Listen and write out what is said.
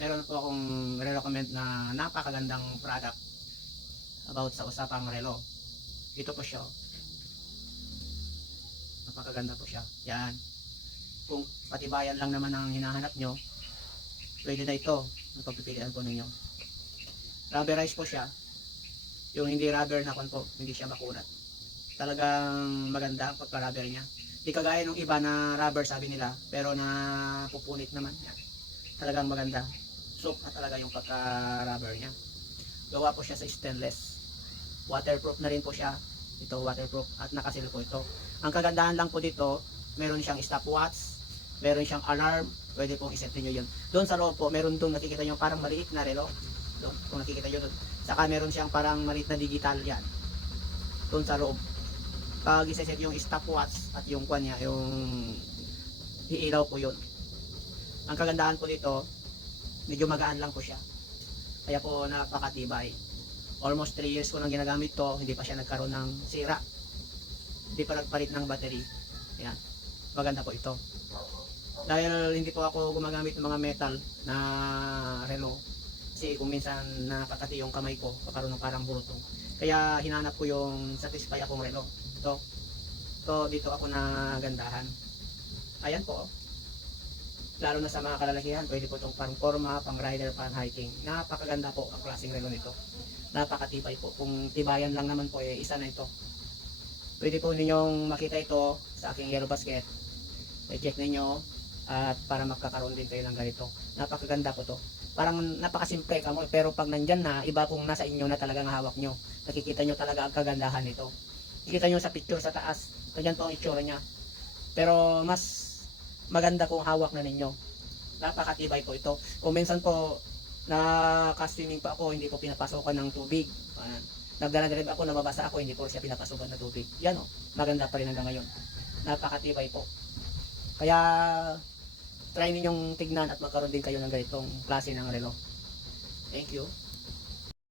meron po akong re-recommend na napakagandang product about sa usapang relo. Ito po siya. Napakaganda po siya. Yan. Kung patibayan lang naman ang hinahanap nyo, pwede na ito. Ang pagpipilian po ninyo. Rubberized po siya. Yung hindi rubber na po, hindi siya makunat. Talagang maganda ang pagka-rubber niya. Di kagaya ng iba na rubber sabi nila, pero na pupunit naman yan. Talagang maganda. Soft na talaga yung pagka-rubber niya. Gawa po siya sa stainless. Waterproof na rin po siya. Ito waterproof at nakasil po ito. Ang kagandahan lang po dito, meron siyang stopwatch, meron siyang alarm, pwede pong iset niyo yun. Doon sa loob po, meron doon nakikita nyo parang maliit na relo. Doon, kung nakikita nyo doon. Saka meron siyang parang maliit na digital yan. Doon sa loob. Pag iset yung stopwatch at yung kwan niya, yung iilaw po yun. Ang kagandahan po dito, medyo magaan lang po siya. Kaya po napakatibay. Almost 3 years ko nang ginagamit to, hindi pa siya nagkaroon ng sira. Hindi pa nagpalit ng battery. Yan. Maganda po ito. Dahil hindi po ako gumagamit ng mga metal na relo. Kasi kung minsan nakakati yung kamay ko, pagkaroon ng parang burutong. Kaya hinanap ko yung satisfy akong relo. Ito. So dito ako nagandahan. Ayan po. Lalo na sa mga kalalakihan, pwede po itong pang forma, pang rider, pang hiking. Napakaganda po ang klaseng relo nito. Napakatibay po. Kung tibayan lang naman po, isa na ito. Pwede po ninyong makita ito sa aking yellow basket. I-check ninyo at para magkakaroon din kayo ng ganito. Napakaganda po to. Parang napakasimple kamo, pero pag nandyan na, iba kung nasa inyo na talagang hawak nyo. Nakikita nyo talaga ang kagandahan nito. Nakikita nyo sa picture sa taas. Ganyan po ang itsura niya. Pero mas maganda kung hawak na ninyo. Napakatibay po ito. Kung minsan po naka-swimming pa ako, hindi po pinapasokan ng tubig. Nagdala-drive ako, nababasa ako, hindi po siya pinapasokan ng tubig. Yan o, maganda pa rin hanggang ngayon. Napakatibay po. Kaya try ninyong tignan at magkaroon din kayo ng ganitong klase ng relo. Thank you.